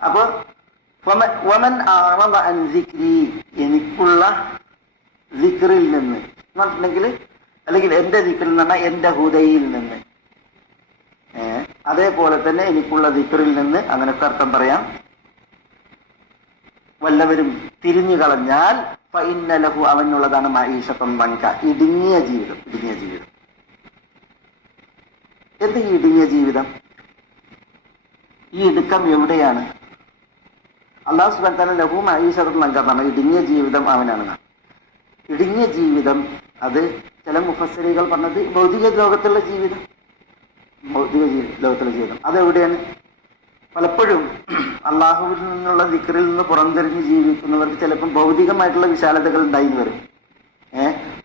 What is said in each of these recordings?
അപ്പൊ വമൻ അഅറദ അൻ സിക്രി, എനിക്കുള്ള സിക്റിൽ നിന്ന് പറഞ്ഞിട്ടുണ്ടെങ്കിൽ, അല്ലെങ്കിൽ എന്റെ സിക്റിൽ നിന്ന്, എന്റെ ഹുദയിൽ നിന്ന്, അതേപോലെ തന്നെ എനിക്കുള്ള സിക്റിൽ നിന്ന്, അങ്ങനൊക്കെ അർത്ഥം പറയാം. വല്ലവരും തിരിഞ്ഞു കളഞ്ഞാൽ ഫഇന്ന ലഹു, അവനുള്ളതാണ് മഈശത്തൻ ദൻക, ഇടുങ്ങിയ ജീവിതം. ഇടുങ്ങിയ ജീവിതം. എന്ത് ഈ ഇടുങ്ങിയ ജീവിതം? ഈ ഇടുക്കം എവിടെയാണ്? അല്ലാഹു സുബ്ഹാനഹു വ തആല ലഹു മഈശത്തൻ ദൻക പറഞ്ഞ ഇടുങ്ങിയ ജീവിതം അവനാണ്. ഇടുങ്ങിയ ജീവിതം അത് ചില മുഫസ്സിറുകൾ പറഞ്ഞത് ഭൗതിക ലോകത്തുള്ള ജീവിതം. ഭൗതിക ലോകത്തുള്ള ജീവിതം അതെവിടെയാണ്? പലപ്പോഴും അള്ളാഹുവിൽ നിന്നുള്ള ദിക്റിൽ നിന്ന് പുറംതിരിഞ്ഞ് ജീവിക്കുന്നവർക്ക് ചിലപ്പം ഭൗതികമായിട്ടുള്ള വിശാലതകൾ ഉണ്ടായിന്ന് വരും.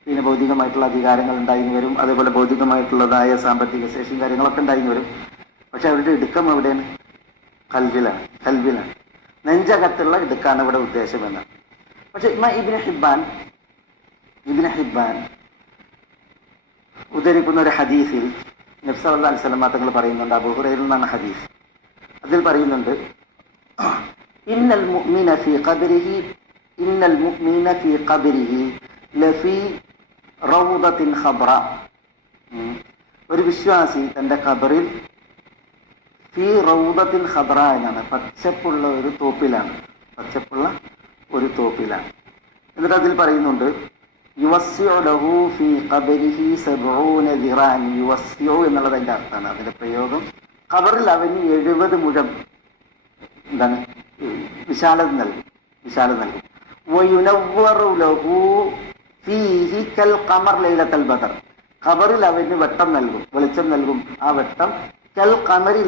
പിന്നെ ഭൗതികമായിട്ടുള്ള അധികാരങ്ങൾ ഉണ്ടായിന്ന് വരും. അതേപോലെ ഭൗതികമായിട്ടുള്ളതായ സാമ്പത്തിക ശേഷിയും കാര്യങ്ങളൊക്കെ ഉണ്ടായിന്ന് വരും. പക്ഷെ അവരുടെ ഇടുക്കം എവിടെയാണ്? കൽബിലാണ്. നെഞ്ചകത്തുള്ള ഇടുക്കാണ് ഇവിടെ ഉദ്ദേശം എന്നാണ്. പക്ഷെ ഇബ്നു ഹിബ്ബാൻ ഉദ്ധരിക്കുന്ന ഒരു ഹദീസിൽ നബി സല്ലല്ലാഹു അലൈഹി വസല്ലം തങ്ങൾ പറയുന്നുണ്ട്, അബൂ ഹുറൈറയിൽ നിന്നാണ് ഹദീസ്. അതിൽ പറയുന്നുണ്ട്, ഇന്നൽ മുഅ്മിന ഫീ ഖബ്രിഹി ലഫീ റൗദത്തിൻ ഖബ്റ, ഒരു വിശ്വാസി തന്റെ ഖബറിൽ ഫീ റൗദത്തിൻ ഖബ്റ എന്നാണ്, പച്ചപ്പുള്ള ഒരു തോപ്പിലാണ്. എന്നിട്ട് അതിൽ പറയുന്നുണ്ട്, യുവസ്സിഉ ലഹു ഫീ ഖബ്രിഹി 70 ദിറാൻ. യുവസ്സിഉ എന്നുള്ളത് അതിന്റെ അർത്ഥമാണ്. അതിന്റെ പ്രയോഗം ഖബറിൽ അവന് 70 മുഴം എന്താണ് വിശാലത നൽകും. വയുനവ്വറു ലഹു ഫീഹി കൽ ഖമർ ലൈലത്തുൽ ബദർ, ഖബറിൽ അവന് വെളിച്ചം നൽകും. ആ വെട്ടം കൽ ഖമരി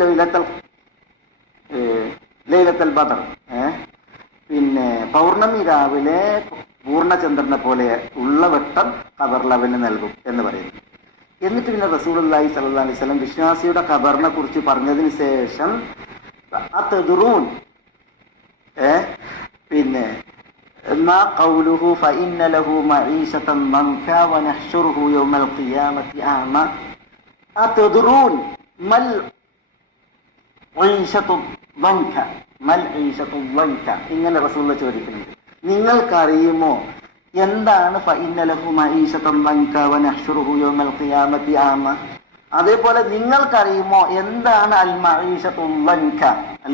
ലൈലത്തുൽ ബദർ, പിന്നെ പൗർണമി രാവിലെ പൂർണ്ണചന്ദ്രനെ പോലെ ഉള്ള വെട്ടം ഖബറിൽ അവന് നൽകും എന്ന് പറയുന്നു. എന്നിട്ട് പിന്നെ റസൂലുള്ളാഹി സ്വല്ലല്ലാഹു അലൈഹി വസല്ലം വിശ്വാസിയുടെ ഖബറിനെ കുറിച്ച് പറഞ്ഞതിന് ശേഷം അതദ്റൂൻ, പിന്നെ മാ ഖൗലുഹു ഫഇന്ന ലഹു മഈശതൻ ദൻക വനഹ്ശുറുഹു യൗമൽ ഖിയാമത്തി അഅമ. അതദ്റൂൻ മൽ ഈശതു ദൻക, ഇങ്ങനെ റസൂലുള്ളാഹി ചോദിക്കുന്നുണ്ട്, നിങ്ങൾക്കറിയുമോ എന്താണ് ഫഇന്ന ലഹു മഈശതൻ ദൻക വനഹ്ശുറുഹു യൗമൽ ഖിയാമത്തി അഅമ? അതേപോലെ നിങ്ങൾക്കറിയുമോ എന്താണ് അൽ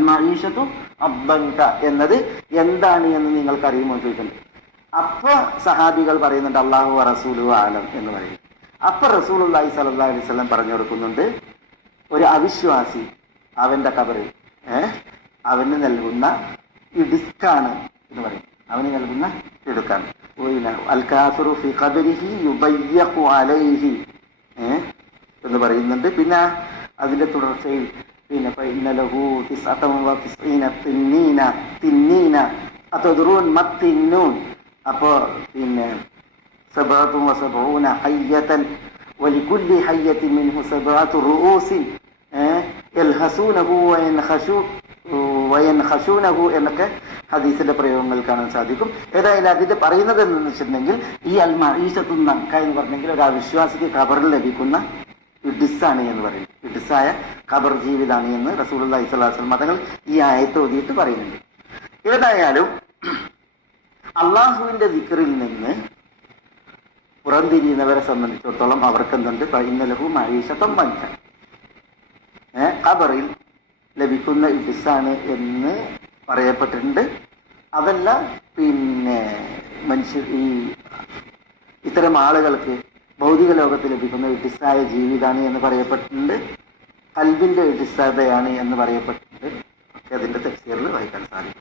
മഈശതു അദ്ദൻക എന്നത് എന്താണ് എന്ന് നിങ്ങൾക്കറിയുമോ ചോദിക്കുന്നുണ്ട്. അപ്പൊ സഹാബികൾ പറയുന്നുണ്ട്, അല്ലാഹു വ റസൂലുഹു അഅലം എന്ന് പറയും. അപ്പൊ റസൂലുള്ളാഹി സ്വല്ലല്ലാഹു അലൈഹി വസല്ലം പറഞ്ഞു കൊടുക്കുന്നുണ്ട്, ഒരു അവിശ്വാസി അവന്റെ ഖബറിൽ അവന് നൽകുന്ന ഇടുക്കാണ് എന്ന് പറയും. അവന് നൽകുന്ന ഇടുക്കാണ്. അൽ കാഫിറു ഫീ ഖബ്രിഹി യുബയ്യഖു അലൈഹി എന്ന് പറയുന്നുണ്ട്. പിന്നെ അതിന്റെ തുടർച്ചയിൽ പിന്നെ ഫഇന്ന ലഹു 99 തിന്നീന അതദ്റൂൻ മത്തിന്നൂൻ. അപ്പോ പിന്നെ 77 ഹയ്യതൻ വലികുല്ലി ഹയ്യത്തിൻ മിൻഹു 7 റൂസിൻ യൽഹസൂനഹു വയൻഖശൂനഹു എന്നൊക്കെ ഹദീസിന്റെ പ്രയോഗങ്ങൾ കാണാൻ സാധിക്കും. ഏതായാലും അതിന്റെ പറയുന്നത് എന്ന് വെച്ചിട്ടുണ്ടെങ്കിൽ, ഈ അൽ മഈശത്തു ദൻക എന്ന് പറഞ്ഞെങ്കിൽ ഒരു അവിശ്വാസിക്ക് ഖബറിൽ ലഭിക്കുന്ന ഇഡിസാണ് എന്ന് പറയും. ഇഡിസായ ഖബർ ജീവിതമാണ് എന്ന് റസൂലുള്ളാഹി സ്വല്ലല്ലാഹു അലൈഹി വസല്ലം തങ്ങൾ ഈ ആയത്ത് ഓതിയിട്ട് പറയുന്നുണ്ട്. ഏതായാലും അള്ളാഹുവിന്റെ ദിക്റിൽ നിന്ന് പുറംതിരിയുന്നവരെ സംബന്ധിച്ചിടത്തോളം അവർക്ക് എന്തുണ്ട്? ഫഇന്ന ലഹു മഈശതൻ ദൻക, ഖബറിൽ ലഭിക്കുന്ന ഇഡിസാണ് എന്ന് പറയപ്പെട്ടിട്ടുണ്ട്. അതല്ല, പിന്നെ ഇത്തരം ആളുകൾക്ക് ഭൗതിക ലോകത്ത് ലഭിക്കുന്ന ഇഡിസായ ജീവിതമാണ് എന്ന് പറയപ്പെട്ടിട്ടുണ്ട്. കൽബിന്റെ ഇഡിസാദയാണ് എന്ന് പറയപ്പെട്ടിട്ടുണ്ട്. ഒക്കെ അതിന്റെ തഫ്സീറിൽ വായിക്കാൻ സാധിക്കും.